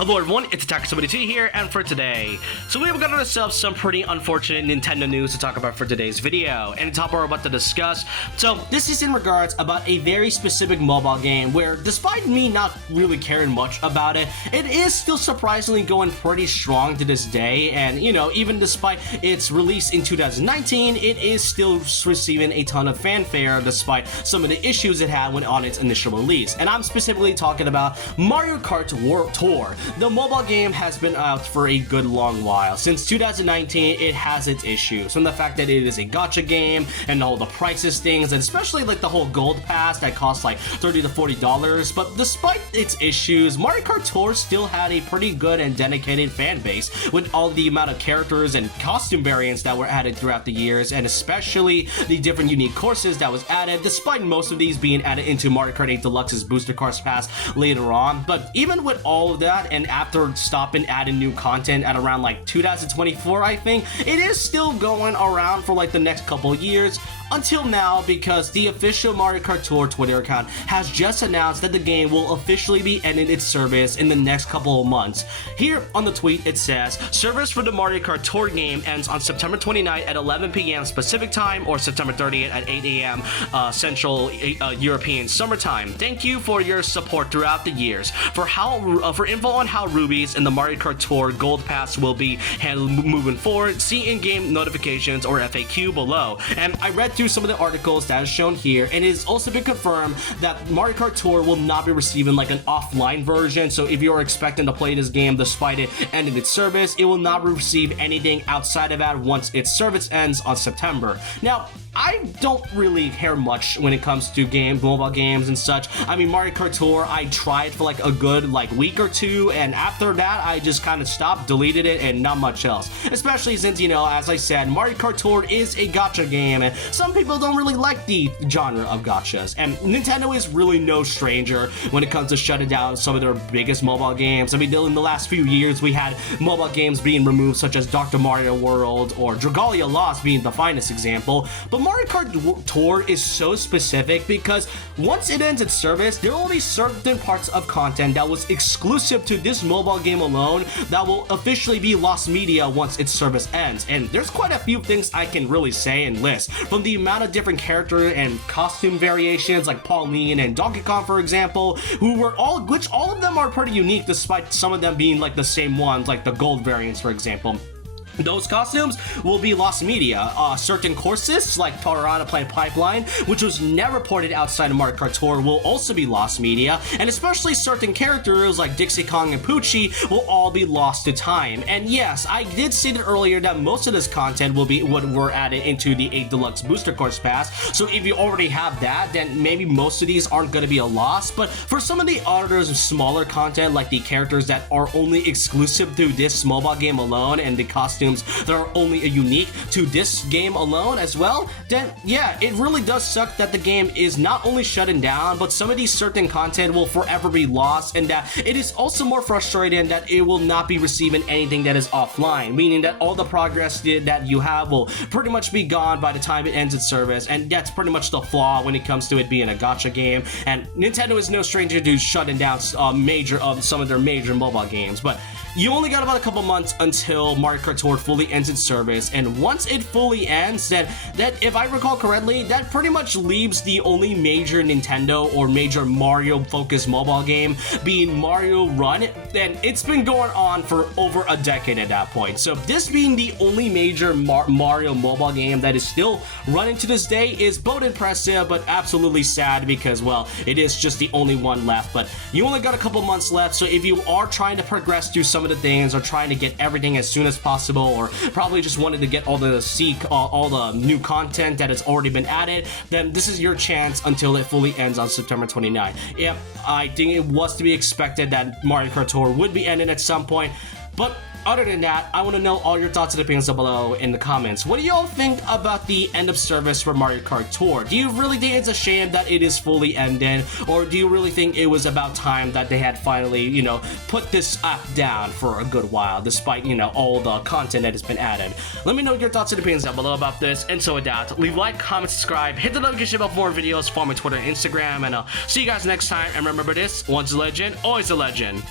Hello everyone, it's Attacker72 here, and for today, so we have got ourselves some pretty unfortunate Nintendo news to talk about for today's video, and the top we're about to discuss. So this is in regards about a very specific mobile game where, despite me not really caring much about it, it is still surprisingly going pretty strong to this day, and you know, even despite its release in 2019, it is still receiving a ton of fanfare despite some of the issues it had when on its initial release. And I'm specifically talking about Mario Kart Tour. The mobile game has been out for a good long while. Since 2019, it has its issues. From the fact that it is a gacha game and all the prices things, and especially like the whole gold pass that costs like $30 to $40. But despite its issues, Mario Kart Tour still had a pretty good and dedicated fan base with all the amount of characters and costume variants that were added throughout the years, and especially the different unique courses that was added, despite most of these being added into Mario Kart 8 Deluxe's Booster Course Pass later on. But even with all of that, and after stopping adding new content at around like 2024, I think, it is still going around for like the next couple of years. Until now, because the official Mario Kart Tour Twitter account has just announced that the game will officially be ending its service in the next couple of months. Here on the tweet it says, service for the Mario Kart Tour game ends on September 29th at 11 p.m. Pacific time or September 30th at 8 a.m. Central European Summertime. Thank you for your support throughout the years. For info on how rubies in the Mario Kart Tour Gold Pass will be handled moving forward, see in-game notifications or FAQ below. And I read through some of the articles that is shown here, and it has also been confirmed that Mario Kart Tour will not be receiving like an offline version. So if you're expecting to play this game despite it ending its service, it will not receive anything outside of that once its service ends on September. Now, I don't really care much when it comes to mobile games and such. I mean, Mario Kart Tour, I tried for like a good week or two, and after that, I just kind of stopped, deleted it, and not much else. Especially since, you know, as I said, Mario Kart Tour is a gacha game, and some people don't really like the genre of gachas. And Nintendo is really no stranger when it comes to shutting down some of their biggest mobile games. I mean, in the last few years, we had mobile games being removed, such as Dr. Mario World or Dragalia Lost being the finest example. But Mario Kart Tour is so specific because once it ends its service, there will be certain parts of content that was exclusive to this mobile game alone that will officially be lost media once its service ends. And there's quite a few things I can really say and list, from the amount of different character and costume variations like Pauline and Donkey Kong, for example, which all of them are pretty unique despite some of them being like the same ones, like the gold variants, for example. Those costumes will be lost media. Certain courses, like Piranha Plant Pipeline, which was never ported outside of Mario Kart Tour, will also be lost media, and especially certain characters like Dixie Kong and Poochie will all be lost to time. And yes, I did say it earlier that most of this content will be what were added into the 8 Deluxe Booster Course Pass, so if you already have that, then maybe most of these aren't going to be a loss. But for some of the others of smaller content, like the characters that are only exclusive to this mobile game alone, and the costumes that are only unique to this game alone as well, then yeah, it really does suck that the game is not only shutting down, but some of these certain content will forever be lost, and that it is also more frustrating that it will not be receiving anything that is offline, meaning that all the progress that you have will pretty much be gone by the time it ends its service. And that's pretty much the flaw when it comes to it being a gacha game, and Nintendo is no stranger to shutting down some of their major mobile games. But you only got about a couple months until Mario Kart Tour fully ends its service, and once it fully ends, then that, if I recall correctly, that pretty much leaves the only major Nintendo or major Mario-focused mobile game being Mario Run, and it's been going on for over a decade at that point. So this being the only major Mario mobile game that is still running to this day is both impressive but absolutely sad, because, well, it is just the only one left. But you only got a couple months left, so if you are trying to progress through some of the things, or trying to get everything as soon as possible, or probably just wanted to get all the new content that has already been added, then this is your chance until it fully ends on September 29th. Yep, I think it was to be expected that Mario Kart Tour would be ending at some point, but other than that, I want to know all your thoughts and opinions down below in the comments. What do y'all think about the end of service for Mario Kart Tour? Do you really think it's a shame that it is fully ended, or do you really think it was about time that they had finally, you know, put this app down for a good while, despite, you know, all the content that has been added? Let me know your thoughts and opinions down below about this. And so with that, leave a like, comment, subscribe, hit the notification bell for more videos, follow me on Twitter and Instagram, and I'll see you guys next time. And remember this, once a legend, always a legend.